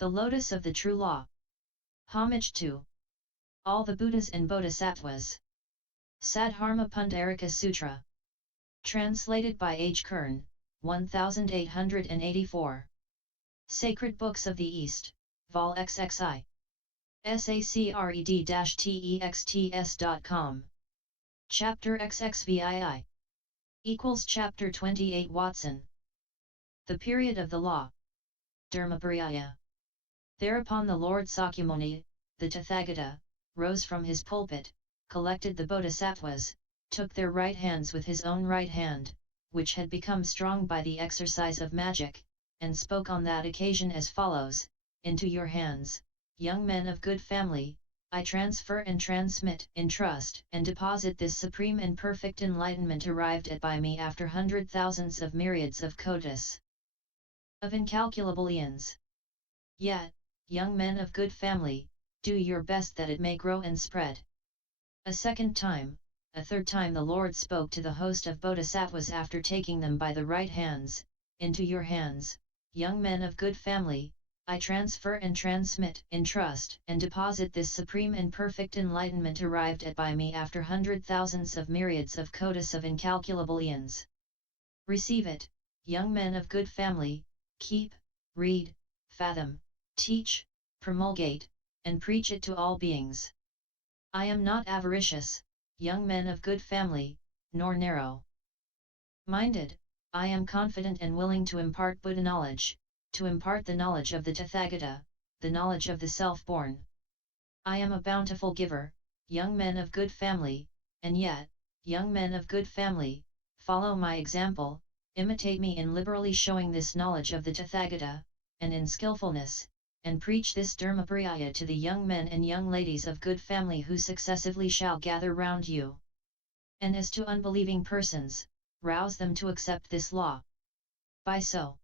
The Lotus of the True Law. Homage to all the Buddhas and Bodhisattvas. Sadharmapundarika Sutra. Translated by H. Kern, 1884. Sacred Books of the East, Vol. XXI. Sacred-texts.com. Chapter XXVII. Equals Chapter 28 Watson. The Period of the Law. Dharmaparyaya. Thereupon the Lord Sakyamuni, the Tathagata, rose from his pulpit, collected the Bodhisattvas, took their right hands with his own right hand, which had become strong by the exercise of magic, and spoke on that occasion as follows: Into your hands, young men of good family, I transfer and transmit, entrust and deposit this supreme and perfect enlightenment arrived at by me after 100,000s of myriads of kotis of incalculable Æons. Yet, young men of good family, do your best that it may grow and spread. A third time, the Lord spoke to the host of Bodhisattvas after taking them by the right hands, Into your hands, young men of good family, I transfer and transmit, entrust and deposit this supreme and perfect enlightenment arrived at by me after 100,000s of myriads of kotis of incalculable Æons. Receive it, young men of good family, keep, read, fathom, teach, promulgate, and preach it to all beings. I am not avaricious, young men of good family, nor narrow-minded. I am confident and willing to impart Buddha knowledge, to impart the knowledge of the Tathagata, the knowledge of the self-born. I am a bountiful giver, young men of good family, and yet, young men of good family, follow my example, imitate me in liberally showing this knowledge of the Tathagata, and in skillfulness, and preach this Dharmaparyaya to the young men and young ladies of good family who successively shall gather round you. And as to unbelieving persons, rouse them to accept this law. By so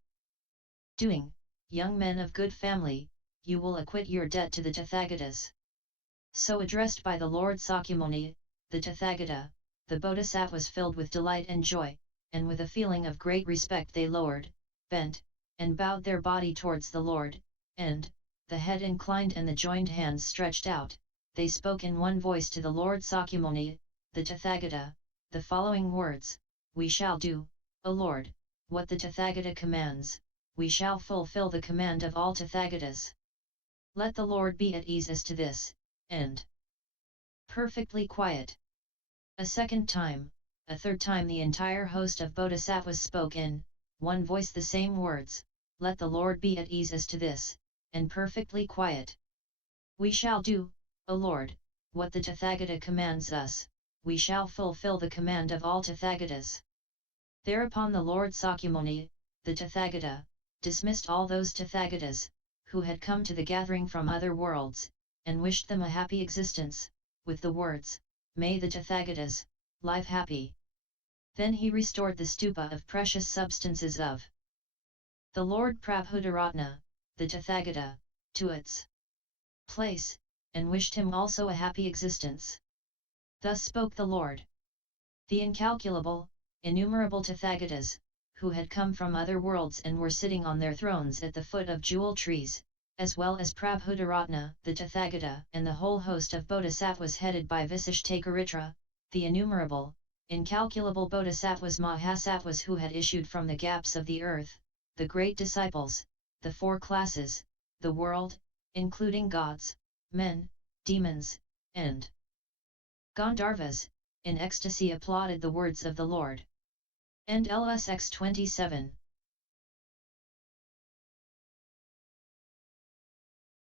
doing, young men of good family, you will acquit your debt to the Tathagatas. So addressed by the Lord Sakyamuni, the Tathagata, the Bodhisattvas filled with delight and joy, and with a feeling of great respect they lowered, bent, and bowed their body towards the Lord, and, the head inclined and the joined hands stretched out, they spoke in one voice to the Lord Sakyamuni, the Tathagata, the following words: We shall do, O Lord, what the Tathagata commands, we shall fulfill the command of all Tathagatas. Let the Lord be at ease as to this, and perfectly quiet. A third time, the entire host of Bodhisattvas spoke in one voice the same words: Let the Lord be at ease as to this, and perfectly quiet. We shall do, O Lord, what the Tathagata commands us, we shall fulfill the command of all Tathagatas. Thereupon the Lord Sakyamuni, the Tathagata, dismissed all those Tathagatas, who had come to the gathering from other worlds, and wished them a happy existence, with the words, May the Tathagatas live happy. Then he restored the stupa of precious substances of the Lord Prabhudaratna, the Tathagata, to its place, and wished him also a happy existence. Thus spoke the Lord. The incalculable, innumerable Tathagatas, who had come from other worlds and were sitting on their thrones at the foot of jewel trees, as well as Prabhudaratna, the Tathagata, and the whole host of Bodhisattvas headed by Visishtakaritra, the innumerable, incalculable Bodhisattvas Mahasattvas who had issued from the gaps of the earth, the great disciples, the four classes, the world, including gods, men, demons, and Gandharvas, in ecstasy applauded the words of the Lord. End LSX 27.